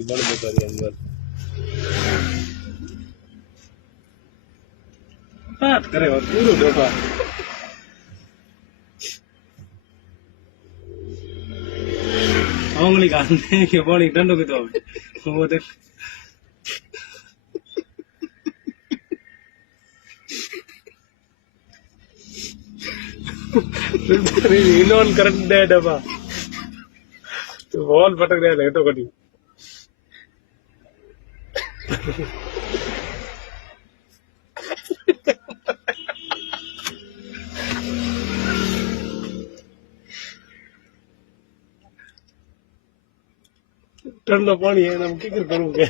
बड़ बेकारी अंदर बात करे और पूरा डोबा उंगली काटने के बॉडी डंडो के तो वो देख इनोन करंट दे डबा तो वॉल पटक दे लेटो कटी ठंडा पानी है ना क्या करूँगे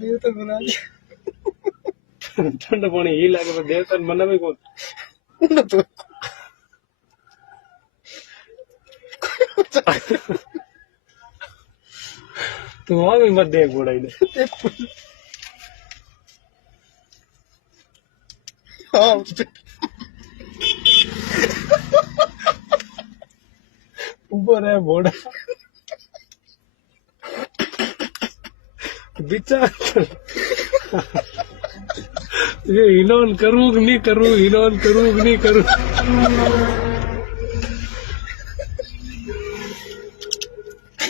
देवता बना ठंडा पानी ही लाके पर देवता बना भी कौन तो वहां भी मत देख बोड़ा इधर हाँ ऊपर है बोड़ा विचार ये इनोन करूँ कि नहीं करूँ इनोन करूँ कि नहीं करूँ